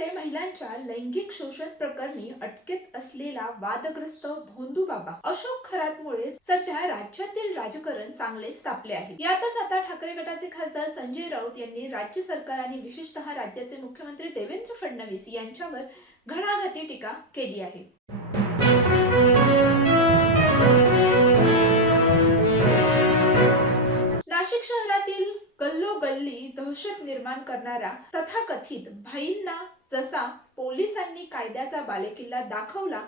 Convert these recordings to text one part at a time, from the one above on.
नाशिकमध्ये महिलांच्या लैंगिक शोषण प्रकरणी अटकेत असलेला वादग्रस्त भोंदू बाबा अशोक खरातमुळे सध्या राज्यातील राजकारण चांगलेच तापले आहे। यातच आता ठाकरे गटाचे खासदार संजय राऊत यांनी राज्य सरकार आणि विशेषतः राज्याचे मुख्यमंत्री देवेंद्र फडणवीस यांच्यावर घणाघाती टीका केली आहे। नाशिक शहरातील गल्लोगल्ली दहशत निर्माण करणाऱ्या तथाकथित भाईंना जसा पोलिसांनी कायद्याचा बालेकिल्ला दाखवला,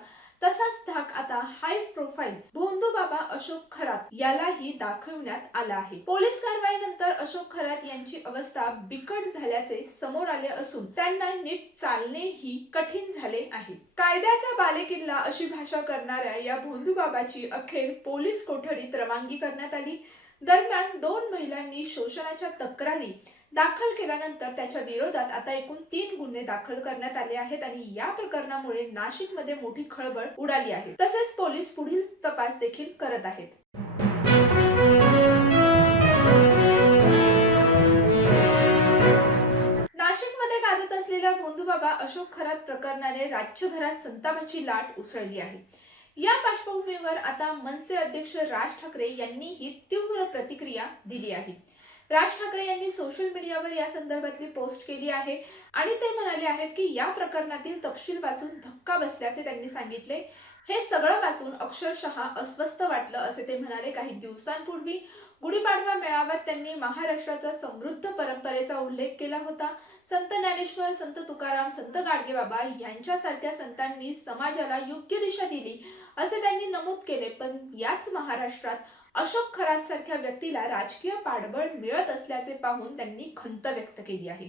तसाच धाक आता हाय प्रोफाईल भोंदू बाबा अशोक खरात यालाही दाखवण्यात आला आहे। पोलीस कारवाईनंतर अशोक खरात यांची अवस्था बिकट झाल्याचे समोर आले असून त्यांना नीट चालणेही कठीण झाले आहे। कायद्याचा बालेकिल्ला अशी भाषा करणाऱ्या या भोंदू बाबाची अखेर पोलीस कोठडीत रवानगी करण्यात आली। दरम्यान 2 महिलांनी शोषणाच्या तक्रारी दाखल केल्यानंतर त्याच्या विरोधात आता एकूण 3 गुन्हे दाखल करण्यात आले आहेत आणि या प्रकरणामुळे नाशिकमध्ये मोठी खळबळ उडाली आहे। तसेच पोलीस पुढील तपास देखील करत आहेत। नाशिकमध्ये गाजत असलेल्या भोंदू बाबा अशोक खरात प्रकरणाने राज्यभरात संतापाची लाट उसळली आहे। या पार्श्वभूमीवर आता मनसे अध्यक्ष राज ठाकरे यांनी ही तीव्र प्रतिक्रिया दिली आहे। राज ठाकरे यांनी सोशल मीडियावर या संदर्भातली पोस्ट केली आहे आणि ते म्हणाले आहेत की या प्रकरणातील तपशील वाचून धक्का बसल्याचे त्यांनी सांगितले। हे सगळं वाचून अक्षरशः अस्वस्थ वाटलं असे ते म्हणाले। काही दिवसांपूर्वी गुढीपाडवा मेळाव्यात त्यांनी महाराष्ट्राच्या समृद्ध परंपरेचा उल्लेख केला होता। संत ज्ञानेश्वर, संत तुकाराम, संत गाडगेबाबा यांच्यासारख्या संतांनी समाजाला योग्य दिशा दिली असे त्यांनी नमूद केले। पण याच महाराष्ट्रात अशोक खरात सारख्या व्यक्तीला राजकीय पाठबळ मिळत असल्याचे पाहून त्यांनी खंत व्यक्त केली आहे।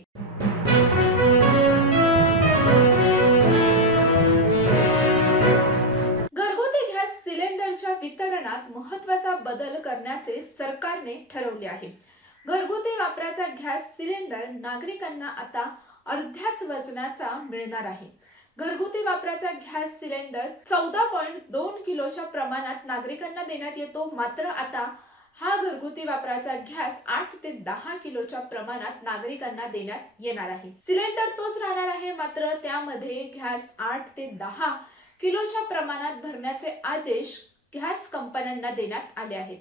घरगुती गॅस सिलेंडरच्या वितरणात महत्त्वाचा बदल करण्याचे सरकारने ठरवले आहे। घरगुती वापराचा गॅस सिलेंडर नागरिकांना आता अर्ध्याच वजनाचा मिळणार आहे। घरगुती वापराचा गॅस सिलेंडर 14.2 किलोच्या प्रमाणात नागरिकांना देण्यात येतो, मात्र आता हा घरगुती वापराचा गॅस 8 ते 10 किलोच्या प्रमाणात नागरिकांना देण्यात येणार आहे। सिलेंडर तोच राहणार आहे, मात्र त्यामध्ये गॅस 8 ते 10 किलोच्या प्रमाणात भरण्याचे आदेश गॅस कंपन्यांना देण्यात आले आहेत।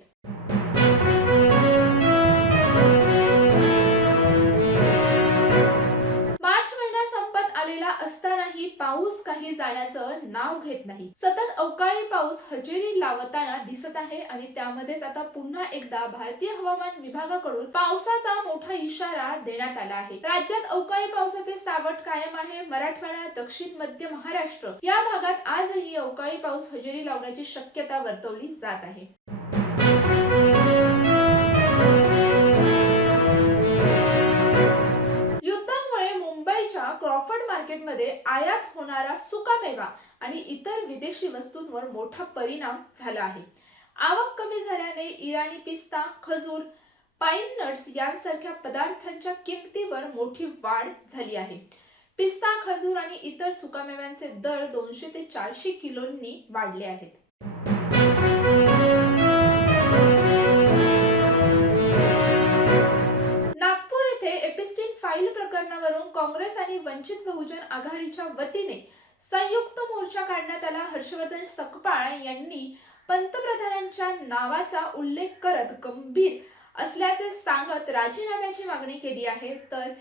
मार्च महिना संपत आलेला असतानाही पाऊस काही जाण्याचं नाव घेत नाही। सतत अवकाळी पाऊस हजेरी लावताना दिसत आहे आणि त्यामध्येच आता पुन्हा एकदा भारतीय हवामान विभागाकडून पावसाचा मोठा इशारा देण्यात आला आहे। राज्यात अवकाळी पावसाचे सावट कायम आहे। मराठवाडा, दक्षिण मध्य महाराष्ट्र या भागात आजही अवकाळी पाऊस हजेरी लावण्याची शक्यता वर्तवली जात आहे। क्रॉफर्ड मार्केटमध्ये आयात होणारा सुकामेवा आणि इतर विदेशी वस्तूंवर मोठा परिणाम झाला आहे। आवक कमी झाल्याने इराणी पिस्ता, खजूर, पाईन नट्स यांसारख्या पदार्थांच्या किमतीवर मोठी वाढ झाली आहे। पिस्ता, खजूर आणि इतर सुकामेव्यांचे दर 200 ते 400 किलोंनी वाढले आहेत। फाईल प्रकरणावरून काँग्रेस आणि वंचित बहुजन आघाडीच्या वतीने संयुक्त मोर्चा काढण्यात आला। हर्षवर्धन सकपाळ यांनी पंतप्रधानांच्या नावाचा उल्लेख करत गंभीर असल्याचे सांगत राजीनाम्याची मागणी केली आहे, तर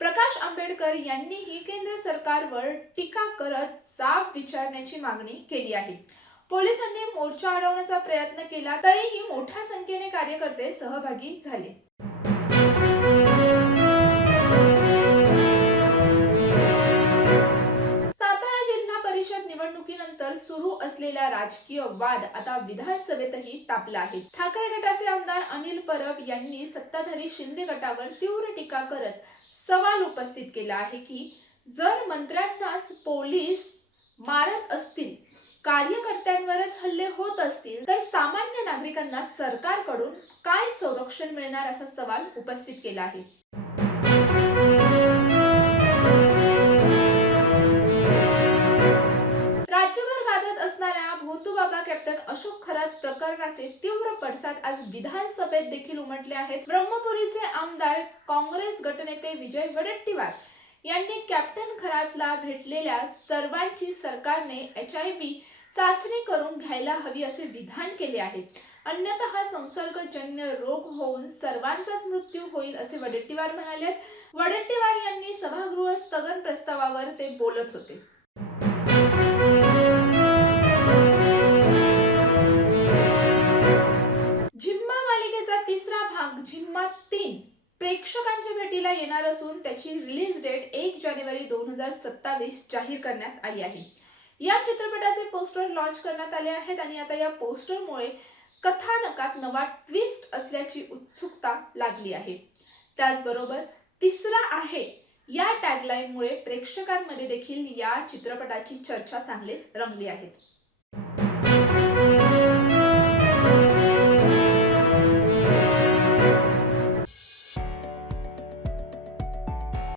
प्रकाश आंबेडकर यांनीही केंद्र सरकारवर टीका करत जाब विचारण्याची मागणी केली आहे। पोलिसांनी मोर्चा अडवण्याचा प्रयत्न केला तरीही मोठ्या संख्येने कार्यकर्ते सहभागी झाले। निवडणुकीनंतर सुरू असलेला राजकीय वाद आता विधानसभेतही तापला आहे। ठाकरे गटाचे आमदार अनिल परब यांनी सत्ताधारी शिंदे गटावर तीव्र टीका करत सवाल उपस्थित केला आहे की जर मंत्र्यांनाच पोलीस मारत असतील, कार्यकर्त्यांवरच हल्ले होत असतील, तर सामान्य नागरिकांना सरकारकडून काय संरक्षण मिळणार असा सवाल उपस्थित केला आहे। भोंदू बाबा कॅप्टन अशोक खरात प्रकरणाचे तीव्र पडसाद आज विधानसभेत देखील उमटले आहेत। ब्रह्मपुरीचे आमदार काँग्रेस गटनेते विजय वडेट्टीवार यांनी कॅप्टन खरातला भेटलेल्या सर्वांची सरकारने HIV चाचणी करून घ्यायला हवी असे विधान केले आहे. अन्यथा हा संसर्गजन्य रोग होऊन सर्वांचाच मृत्यू होईल असे वडेट्टीवार म्हणाले. वडेट्टीवार यांनी सभागृह स्थगन प्रस्तावावर ते बोलत होते. झिम्मा मालिकेचा तिसरा भाग झिम्मा 3 प्रेक्षकांच्या भेटीला येणार असून त्याची रिलीज डेट 1 जानेवारी 2027 जाहीर करण्यात आली आहे. या चित्रपटाचे पोस्टर लॉन्च करण्यात आले आहेत आणि आता या पोस्टरमुळे कथानकात नवा ट्विस्ट असल्याची उत्सुकता लागली आहे. त्याचबरोबर तिसरा आहे या टॅगलाईनमुळे प्रेक्षकांमध्ये देखील या चित्रपटाची चर्चा चांगलीच रंगली आहे.